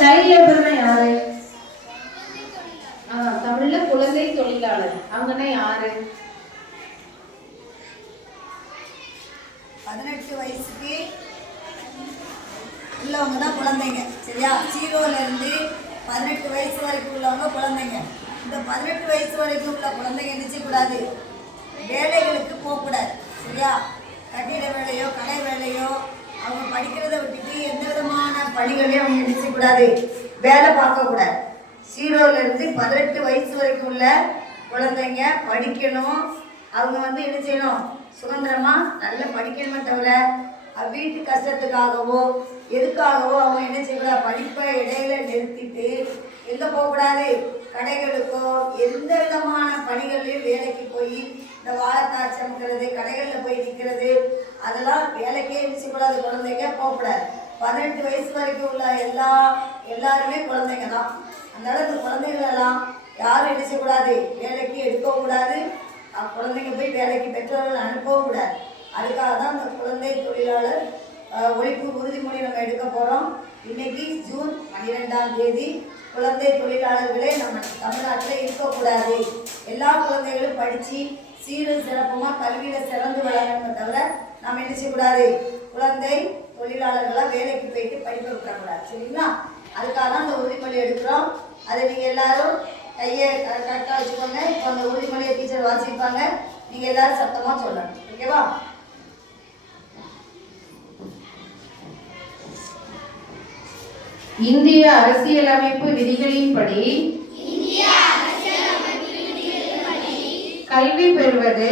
Child லேபர்னா யாரு? தமிழ்ல குழந்தை தொழிலாளர். அவங்கன்னா யாரு? 18 வயசுக்கு உள்ளவங்க தான் குழந்தைங்க. சரியா? 0ல இருந்து 18 வயசு வரைக்கும் உள்ளவங்க குழந்தைங்க. இந்த 18 வயசு வரைக்கும் உள்ள குழந்தைங்க என்ன செய்யக்கூடாது? வேலைகளுக்கு போகக்கூடாது. சரியா? கட்டிட வேலையோ கடை வேலையோ அவங்க படிக்கிறத விட்டுட்டு எந்த விதமான பணிகளையும் அவங்க என்ன செய்யக்கூடாது? வேலை பார்க்கக்கூடாது. 0ல இருந்து 18 வயசு வரைக்கும் உள்ள குழந்தைங்க படிக்கணும். அவங்க என்ன செய்யணும்? சுதந்திரமா நல்லா படிக்கணுமே தவிர வீட்டு கஷ்டத்துக்காகவோ எதுக்காகவோ அவங்க என்ன செய்யக்கூடாது? படிப்பை இடையில நிறுத்திட்டு எங்கே போகக்கூடாது? கடைகளுக்கோ எந்த விதமான பணிகள்லையும் வேலைக்கு போய் இந்த வாழைக்காய் சமைக்கிறது கடைகளில் போய் நிற்கிறது அதெல்லாம் வேலைக்கே என்ன செய்யக்கூடாது? குழந்தைங்க போகக்கூடாது. 18 வயசு வரைக்கும் உள்ள எல்லாருமே குழந்தைங்க தான். அதனால இந்த குழந்தைகளெல்லாம் யாரும் என்ன செய்யக்கூடாது? வேலைக்கு எடுக்கவும் கூடாது. குழந்தைங்க போய் வேலைக்கு பெற்றோர்கள் அனுப்பவும் கூடாது. அதுக்காக தான் இந்த குழந்தை தொழிலாளர் ஒழிப்பு உறுதிமொழி நம்ம எடுக்க போகிறோம். இன்னைக்கு ஜூன் 12ஆம் தேதி. குழந்தை தொழிலாளர்களே நம்ம தமிழ்நாட்டில் இருக்கக்கூடாது. எல்லா குழந்தைகளும் படித்து சீரும் சிறப்புமாக கல்வியில் சிறந்து வளரணுமே தவிர நம்ம என்ன செய்யக்கூடாது? குழந்தை தொழிலாளர்களாக வேலைக்கு போயிட்டு படிக்க விட்டுறக்கூடாது. சரிங்களா? அதுக்காக தான் இந்த உறுதிமொழி எடுக்கிறோம். அதை நீங்கள் எல்லாரும் கையை கரெக்டாக வச்சுக்கோங்க. இப்போ அந்த உறுதிமொழியை டீச்சர் வாசிப்பாங்க. நீங்கள் எல்லாரும் சத்தமாக சொல்லணும். ஓகேவா? இந்திய அரசியலமைப்பு விதிகளின்படி கல்வி பெறுவது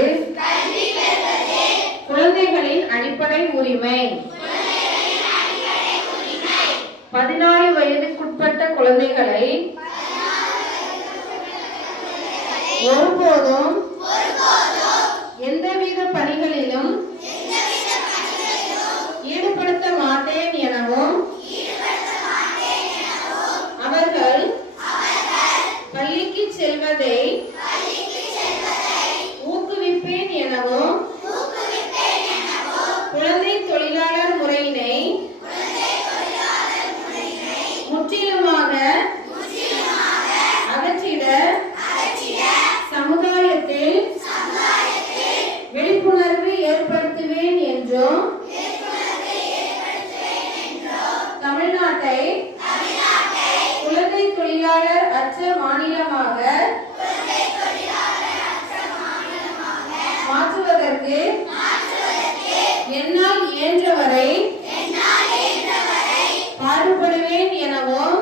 குழந்தைகளின் அடிப்படை உரிமை. 14 வயதுக்குட்பட்ட குழந்தைகளை ஒருபோதும் எந்தவித பணிகளிலும் ஈடுபடுத்த மாட்டேன் எனவும் அவர்கள் பள்ளிக்கு செல்வதை ஊக்குவிப்பேன் எனவும் குழந்தை தொழிலாளர் முறையினை முற்றிலுமாக அகற்றிட சமுதாயத்தில் விழிப்புணர்வு ஏற்படுத்துவேன் என்றும் தமிழ்நாட்டை குழந்தை தொழிலாளர் அற்ற மாநிலமாக மாற்றுவதற்கு என்னால் இயன்றவரை பாடுபடுவேன் எனவும்